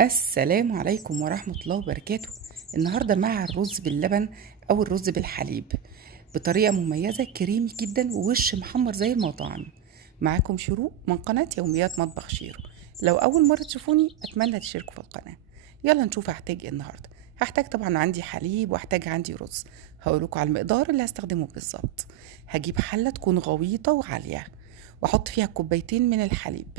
السلام عليكم ورحمة الله وبركاته. النهاردة مع الرز باللبن أو الرز بالحليب بطريقة مميزة كريمي جدا ووش محمر زي المطاعم. معاكم شروق من قناة يوميات مطبخ شيرو. لو أول مرة تشوفوني أتمنى تشتركوا في القناة. يلا نشوف هحتاج إيه النهاردة. هحتاج طبعا عندي حليب وهحتاج عندي رز. هقولكوا على المقدار اللي هستخدمه بالظبط. هجيب حلة تكون غويطة وعالية واحط فيها كوبايتين من الحليب،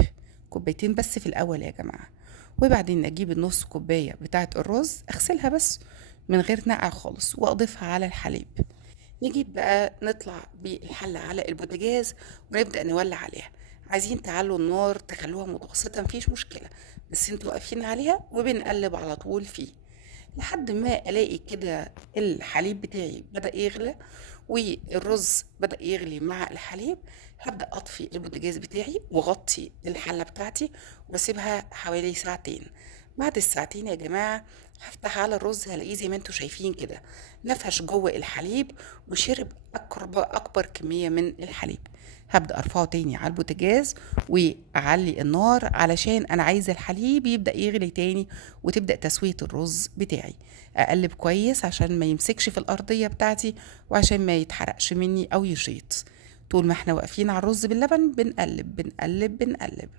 كوبايتين بس في الأول يا جماعة. وبعدين اجيب النص كوبايه بتاعه الرز اغسلها بس من غير نقع خالص واضيفها على الحليب. نجيب بقى نطلع بالحله على البوتاجاز ونبدا نولع عليها. عايزين تعلوا النار تخلوها متوسطه مفيش مشكله، بس انتوا واقفين عليها وبنقلب على طول فيه لحد ما الاقي كده الحليب بتاعي بدأ يغلى والرز بدأ يغلي مع الحليب. هبدأ أطفي البوتاجاز بتاعي وأغطي الحلة بتاعتي وأسيبها حوالي ساعتين. بعد الساعتين يا جماعة هفتح على الرز هلاقيه زي ما انتوا شايفين كده نفش جوه الحليب وشرب أكبر كمية من الحليب. هبدأ أرفعه تاني على البوتاجاز وأعلي النار علشان أنا عايزة الحليب يبدأ يغلي تاني وتبدأ تسوية الرز بتاعي. أقلب كويس عشان ما يمسكش في الأرضية بتاعتي وعشان ما يتحرقش مني أو يشيط. طول ما احنا واقفين على الرز باللبن بنقلب بنقلب بنقلب.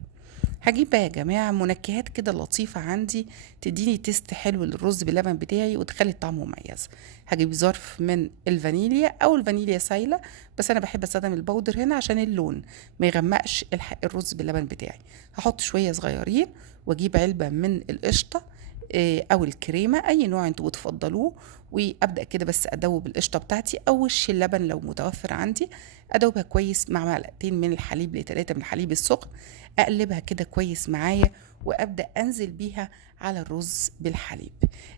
هجيب بقى يا جماعة منكهات كده لطيفة عندي تديني تيست حلو للرز باللبن بتاعي وتخلي الطعم مميز. هجيب ظرف من الفانيليا أو الفانيليا سايلة، بس أنا بحب أستخدم البودر هنا عشان اللون ما يغمقش الرز باللبن بتاعي. هحط شوية صغيرين وأجيب علبة من القشطة أو الكريمة أي نوع انتوا بتفضلوه. وأبدأ كده بس أدوب القشطة بتاعتي أو وش اللبن لو متوفر عندي. أدوبها كويس مع معلقتين من الحليب لتلاتة من الحليب السخن. اقلبها كده كويس معايا وابدا انزل بيها على الرز بالحليب.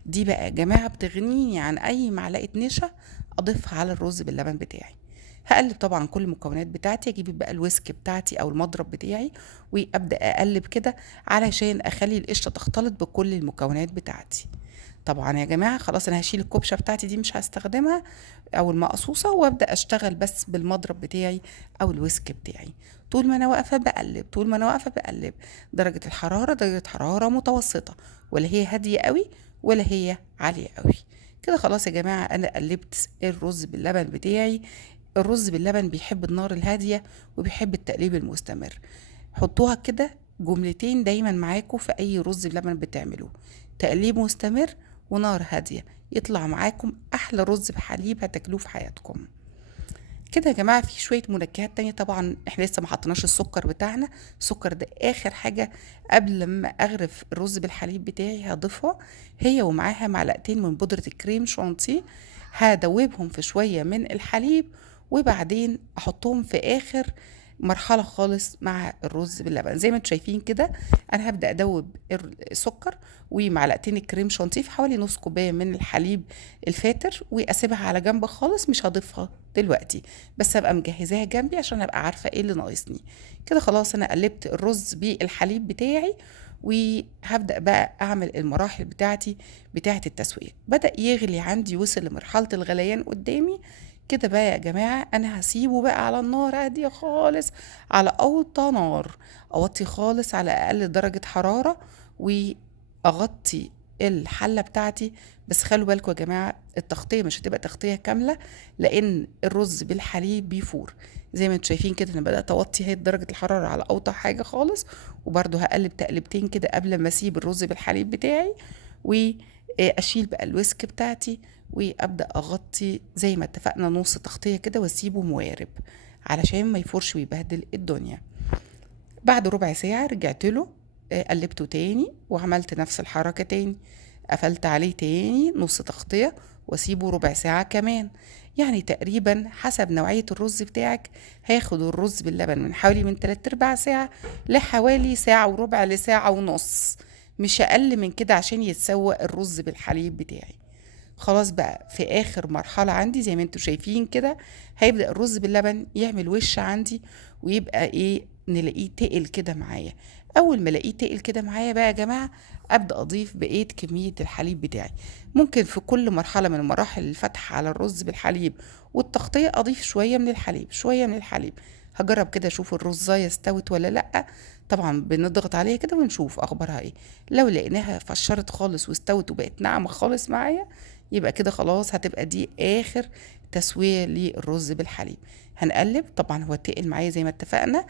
دي بقى يا جماعه بتغنيني عن اي معلقه نشا اضيفها على الرز باللبن بتاعي. هقلب طبعا كل المكونات بتاعتي، اجيب بقى الويسك بتاعتي او المضرب بتاعي وابدا اقلب كده علشان اخلي القشطه تختلط بكل المكونات بتاعتي. طبعا يا جماعه خلاص انا هشيل الكبشه بتاعتي دي مش هستخدمها او المقصوصه وابدا اشتغل بس بالمضرب بتاعي او الويسك بتاعي. طول ما انا واقفه بقلب طول ما انا واقفه بقلب. درجه الحراره درجه حراره متوسطه، ولا هي هاديه قوي ولا هي عاليه قوي. كده خلاص يا جماعه انا قلبت الرز باللبن بتاعي. الرز باللبن بيحب النار الهاديه وبيحب التقليب المستمر. حطوها كده جملتين دايما معاكم في اي رز بلبن بتعملوه: تقليب مستمر ونار هادية، يطلع معاكم احلى رز بحليب هتاكلوه في حياتكم. كده يا جماعة في شوية منكهات تانية، طبعا احنا لسه ما حطيناش السكر بتاعنا. السكر ده اخر حاجة قبل ما اغرف الرز بالحليب بتاعي هضيفها، هي ومعاها معلقتين من بودرة الكريم شانتيه. هدوبهم في شوية من الحليب وبعدين احطهم في اخر مرحلة خالص مع الرز باللبن زي ما انتم شايفين كده. انا هبدأ ادوب السكر ومعلقتين الكريم شانتيه في حوالي نص كوباية من الحليب الفاتر واسيبها على جنب خالص مش هضيفها دلوقتي، بس هبقى مجهزاها جنبي عشان ابقى عارفة ايه اللي ناقصني. كده خلاص انا قلبت الرز بالحليب بتاعي وهبدأ بقى اعمل المراحل بتاعتي بتاعة التسوية. بدأ يغلي عندي وصل لمرحلة الغليان قدامي. كده بقى يا جماعة أنا هسيبه بقى على النار هادية خالص، على أوطى نار، أوطي خالص على أقل درجة حرارة وأغطي الحلة بتاعتي. بس خلوا بالكم يا جماعة التغطية مش هتبقى تغطية كاملة لأن الرز بالحليب بيفور. زي ما انتم شايفين كده أنا بدأت أوطي هي درجة الحرارة على أوطى حاجة خالص، وبرضه هقلب تقلبتين كده قبل ما أسيب الرز بالحليب بتاعي وأشيل بقى الويسك بتاعتي وابدا اغطي زي ما اتفقنا نص تغطيه كده واسيبه موارب علشان ما يفورش ويبهدل الدنيا. بعد ربع ساعه رجعت له، قلبته تاني وعملت نفس الحركه تاني، قفلت عليه تاني نص تغطيه واسيبه ربع ساعه كمان. يعني تقريبا حسب نوعيه الرز بتاعك هياخد الرز باللبن من حوالي من 3 ارباع ساعه لحوالي ساعه وربع لساعه ونص، مش اقل من كده عشان يتسوى الرز بالحليب بتاعي. خلاص بقى في اخر مرحلة عندي زي ما انتوا شايفين كده هيبدأ الرز باللبن يعمل وش عندي ويبقى ايه نلاقيه تقل كده معايا. اول ما الاقيه تقل كده معايا بقى يا جماعة ابدأ اضيف بقية كمية الحليب بتاعي. ممكن في كل مرحلة من مراحل الفتح على الرز بالحليب والتغطية اضيف شوية من الحليب شوية من الحليب هجرب كده اشوف الرزايه استوت ولا لا. طبعا بنضغط عليها كده ونشوف اخبارها ايه. لو لقيناها فشرت خالص واستوت وبقت ناعمه خالص معايا، يبقى كده خلاص هتبقى دي اخر تسويه للرز بالحليب. هنقلب. طبعا هو تقل معايا زي ما اتفقنا.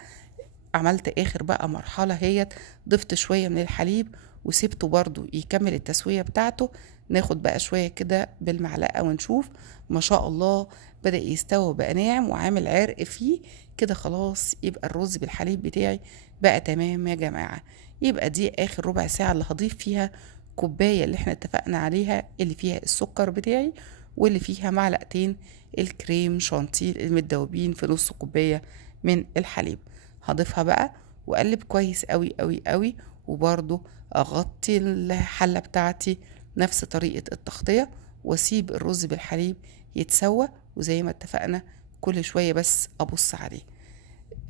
عملت اخر بقى مرحلة هي، ضفت شوية من الحليب وسيبته برضو يكمل التسوية بتاعته. ناخد بقى شوية كده بالمعلقة ونشوف. ما شاء الله بدأ يستوي وبقى ناعم وعامل عرق فيه. كده خلاص يبقى الرز بالحليب بتاعي بقى تمام يا جماعة. يبقى دي آخر ربع ساعة اللي هضيف فيها كوباية اللي احنا اتفقنا عليها، اللي فيها السكر بتاعي واللي فيها معلقتين الكريم شانتيه المتدوبين في نص كوباية من الحليب. هضيفها بقى واقلب كويس قوي قوي قوي. وبرضو اغطي الحلة بتاعتي نفس طريقة التغطية، واسيب الرز بالحليب يتسوى. وزي ما اتفقنا كل شوية بس ابص عليه.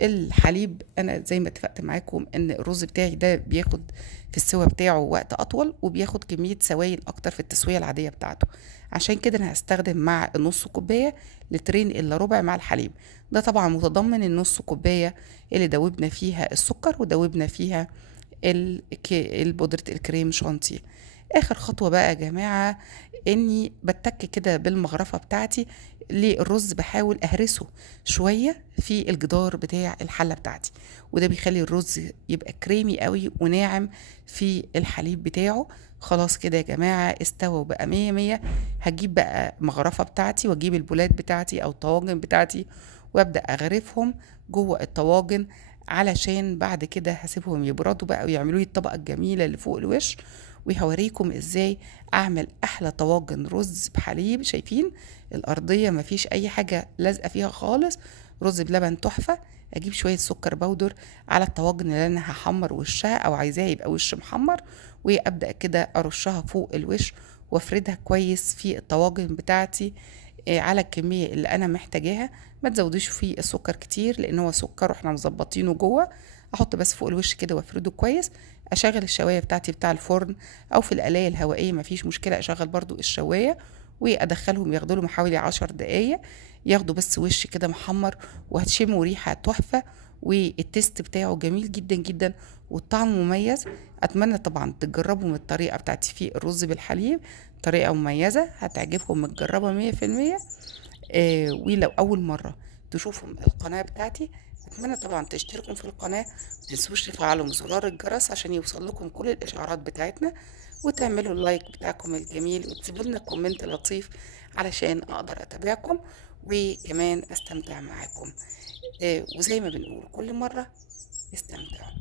الحليب انا زي ما اتفقت معاكم ان الرز بتاعي ده بياخد في السوا بتاعه وقت اطول، وبياخد كمية سوائل اكتر في التسوية العادية بتاعته. عشان كده انا هستخدم مع النص كوباية لترين الا ربع مع الحليب. ده طبعا متضمن النص كوباية اللي دوبنا فيها السكر ودوبنا فيها البودرة الكريم شانتيه. اخر خطوة بقى يا جماعة، اني بتك كده بالمغرفة بتاعتي للرز، بحاول اهرسه شوية في الجدار بتاع الحلة بتاعتي. وده بيخلي الرز يبقى كريمي قوي وناعم في الحليب بتاعه. خلاص كده يا جماعة استوى وبقى مية مية. هجيب بقى مغرفة بتاعتي واجيب البولات بتاعتي او الطواجن بتاعتي، وابدأ اغرفهم جوه الطواجن، علشان بعد كده هسيبهم يبردوا بقى ويعملوا لي الطبقة الجميلة اللي فوق الوش. وهوريكم ازاي اعمل احلى طواجن رز بحليب. شايفين الارضية مفيش اي حاجة لازقة فيها خالص، رز بلبن تحفة. اجيب شوية سكر بودر على الطواجن اللي انا هحمر وشها او عايزاها يبقى وش محمر، وابدأ كده ارشها فوق الوش وافردها كويس في الطواجن بتاعتي على الكمية اللي انا محتاجاها. ما تزودوش فيه السكر كتير لان هو سكر واحنا مظبطينه جوه. احط بس فوق الوش كده وافرده كويس. اشغل الشوايه بتاعتي بتاع الفرن او في القلايه الهوائيه مفيش مشكله. اشغل برضو الشوايه وادخلهم ياخدوا لهم حوالي 10 دقايق، ياخدوا بس وش كده محمر، وهتشموا ريحه تحفه. والتيست بتاعه جميل جدا جدا والطعم مميز. اتمنى طبعا تجربوا من الطريقه بتاعتي في الرز بالحليب. طريقه مميزه هتعجبكم، متجربه 100%. ولو أول مرة تشوفوا القناة بتاعتي، أتمنى طبعا تشتركوا في القناة. متنسوش تفعلوا زرار الجرس عشان يوصل لكم كل الإشعارات بتاعتنا، وتعملوا اللايك بتاعكم الجميل وتسيبوا لنا كومنت لطيف علشان أقدر أتابعكم وكمان أستمتع معاكم. وزي ما بنقول كل مرة، استمتعوا.